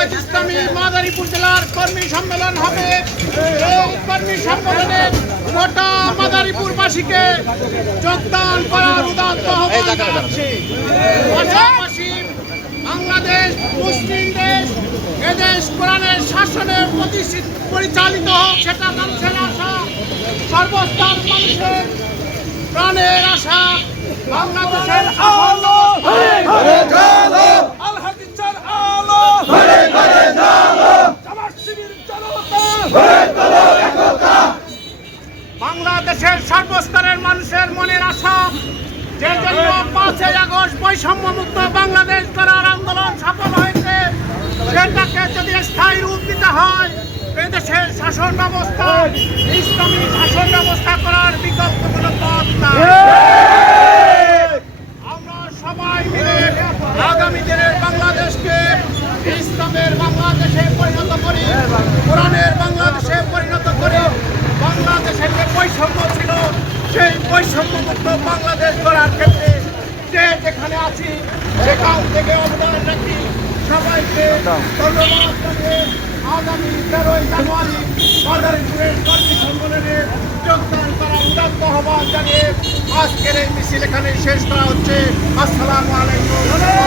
আজ ইসলামী মাদারীপুর জেলার কর্মী সম্মেলন হবে এই কর্মী সম্মেলনে গোটা মাদারীপুরবাসীকে যোগদান করার পাশাপাশি বাংলাদেশ, মুসলিম দেশ, এদেশ কোরআনের শাসনে প্রতিষ্ঠিত পরিচালিত হোক, সেটা মানুষের আশা, সর্বস্তর মানুষের প্রাণের আশা, বাংলাদেশের বাংলাদেশের সর্বস্তরের মানুষের মনের আশা যে জন্য পাঁচই আগস্ট বৈষম্য মুক্ত বাংলাদেশ করার আন্দোলন সফল হয়েছে সেটাকে যদি স্থায়ী রূপ দিতে হয় এদেশের শাসন ব্যবস্থা ইসলামী শাসন ব্যবস্থা করার বিকল্প কোনো পথ নাই আমরা সবাই মিলে আগামী দিনের বাংলাদেশকে ইসলামের বাংলাদেশে পরিণত করি কোরআনের বাংলাদেশে পরিণত করি বাংলাদেশের যে বৈষম্য ছিল, সেই বৈষম্য মুক্ত বাংলাদেশ গড়ার ক্ষেত্রে যে যেখানে আছি, সেখান থেকে অবদান রাখি। সবাইকে ধন্যবাদ আগামী তেরোই জানুয়ারি মাদারীপুরের কর্মী সম্মেলনে যোগদান করার উদাত্ত আহ্বান জানিয়ে আজকের এই মিছিল এখানে শেষ করা হচ্ছে। আসসালামু আলাইকুম।